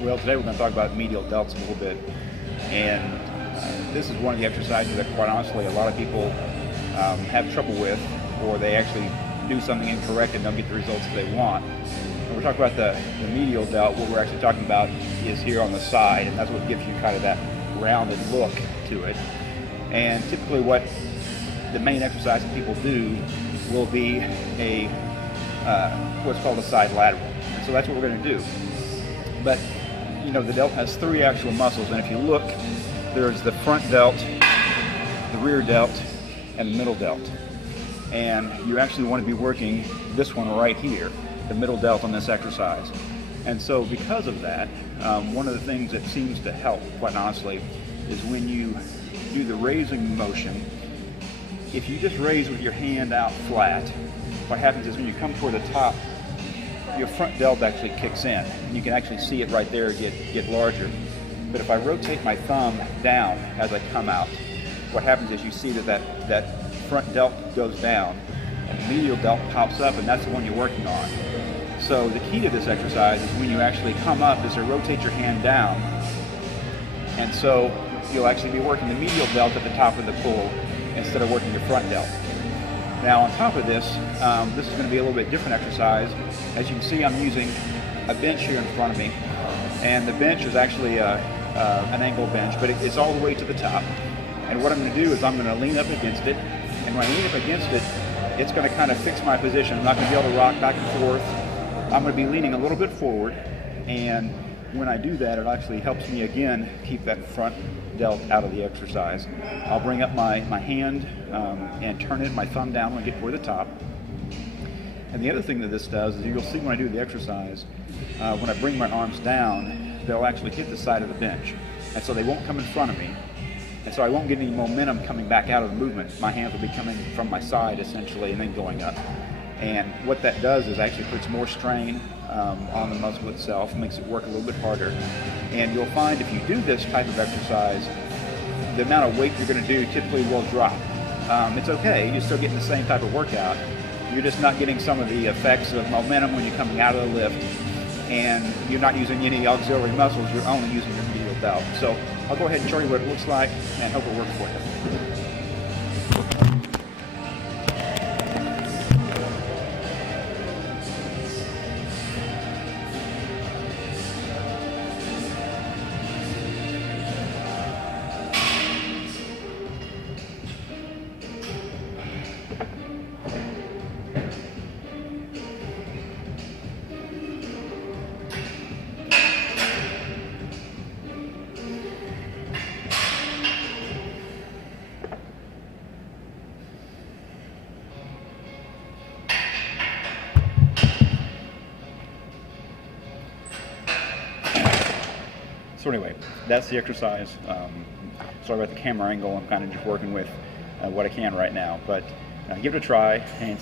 Well, today we're going to talk about medial delts a little bit, and this is one of the exercises that, quite honestly, a lot of people have trouble with, or they actually do something incorrect and don't get the results that they want. When we're talking about the medial delt, what we're actually talking about is here on the side, and that's what gives you kind of that rounded look to it. And typically what the main exercise that people do will be a what's called a side lateral. And so that's what we're going to do. But you know, the delt has three actual muscles, and if you look, there's the front delt, the rear delt, and the middle delt. And you actually want to be working this one right here, the middle delt on this exercise. And so because of that, one of the things that seems to help, quite honestly, is when you do the raising motion. If you just raise with your hand out flat, what happens is when you come toward the top, your front delt actually kicks in. And you can actually see it right there get larger. But if I rotate my thumb down as I come out, what happens is you see that front delt goes down and the medial delt pops up, and that's the one you're working on. So the key to this exercise is when you actually come up is to rotate your hand down, and so you'll actually be working the medial delt at the top of the pull instead of working your front delt. Now on top of this, this is going to be a little bit different exercise. As you can see, I'm using a bench here in front of me, and the bench is actually an angle bench, but it's all the way to the top. And what I'm going to do is I'm going to lean up against it, and when I lean up against it, it's going to kind of fix my position. I'm not going to be able to rock back and forth. I'm going to be leaning a little bit forward, and when I do that, it actually helps me again keep that front delt out of the exercise. I'll bring up my hand and turn it, my thumb down when I get toward the top. And the other thing that this does is you'll see when I do the exercise, when I bring my arms down, they'll actually hit the side of the bench. And so they won't come in front of me. And so I won't get any momentum coming back out of the movement. My hands will be coming from my side essentially and then going up. And what that does is actually puts more strain on the muscle itself, makes it work a little bit harder. And you'll find if you do this type of exercise, the amount of weight you're going to do typically will drop. It's okay, you're still getting the same type of workout. You're just not getting some of the effects of momentum when you're coming out of the lift, and you're not using any auxiliary muscles, you're only using your medial delt. So I'll go ahead and show you what it looks like and hope it works for you. So anyway, that's the exercise. Sorry about the camera angle. I'm kind of just working with what I can right now, but give it a try and